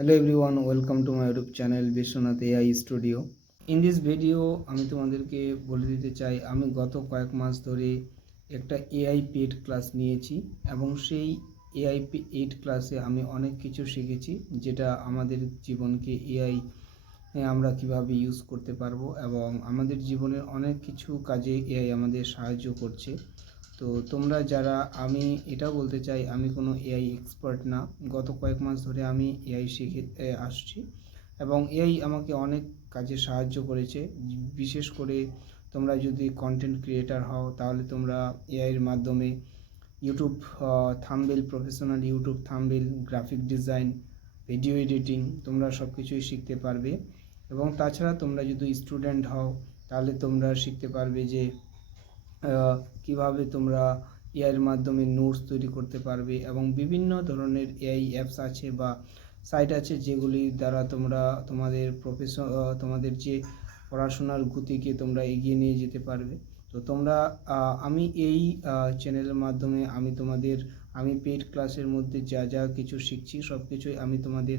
Hello everyone, welcome to my YouTube channel Vishwanath AI Studio. In this video আমি তোমাদেরকে বলে দিতে চাই আমি গত কয়েক মাস ধরে একটা AI পেড ক্লাস নিয়েছি এবং সেই AI পেড ক্লাসে আমি অনেক কিছু শিখেছি যেটা আমাদের জীবনকে AI আমরা কিভাবে ইউজ করতে পারবো এবং আমাদের জীবনের অনেক কিছু কাজে AI আমাদের সাহায্য করছে। তো তোমরা যারা, আমি এটা বলতে চাই আমি কোনো এআই এক্সপার্ট না, গত কয়েক মাস ধরে আমি এআই শিখে আসছি এবং এআই আমাকে অনেক কাজে সাহায্য করেছে। বিশেষ করে তোমরা যদি কন্টেন্ট ক্রিয়েটার হও তাহলে তোমরা এআইয়ের মাধ্যমে YouTube thumbnail, professional YouTube thumbnail, graphic design, video editing তোমরা সব কিছুই শিখতে পারবে। এবং তাছাড়া তোমরা যদি স্টুডেন্ট হও তাহলে তোমরা শিখতে পারবে যে কিভাবে তোমরা এআইয়ের মাধ্যমে নোটস তৈরি করতে পারবে এবং বিভিন্ন ধরনের এআই অ্যাপস আছে বা সাইট আছে যেগুলি দ্বারা তোমরা তোমাদের যে পড়াশোনার গতিকে তোমরা এগিয়ে নিয়ে যেতে পারবে। তো তোমরা আমি এই চ্যানেলের মাধ্যমে আমি পেইড ক্লাসের মধ্যে যা যা কিছু শিখছি সব কিছুই আমি তোমাদের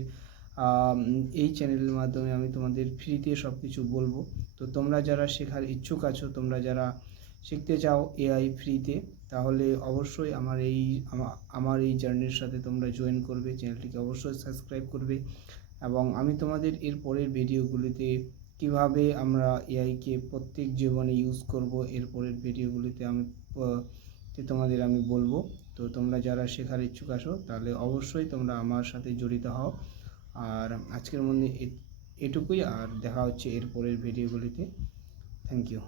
এই চ্যানেলের মাধ্যমে আমি তোমাদের ফ্রিতে সব কিছু বলবো। তো তোমরা যারা শেখার ইচ্ছুক আছো, তোমরা যারা শিখতে চাও এআই ফ্রিতে, তাহলে অবশ্যই আমার এই জার্নির সাথে তোমরা জয়েন করবে, চ্যানেলটিকে অবশ্যই সাবস্ক্রাইব করবে এবং আমি তোমাদের এর পরের ভিডিওগুলিতে কিভাবে আমরা এআইকে প্রত্যেক জীবনে ইউজ করব এর পরের ভিডিওগুলিতে তোমাদের আমি বলবো। তো তোমরা যারা শেখার ইচ্ছুক আছো তাহলে অবশ্যই তোমরা আমার সাথে জড়িত হও। আর আজকের মধ্যে এটুকুই, আর দেখা হচ্ছে এর পরের ভিডিওগুলিতে। Thank you.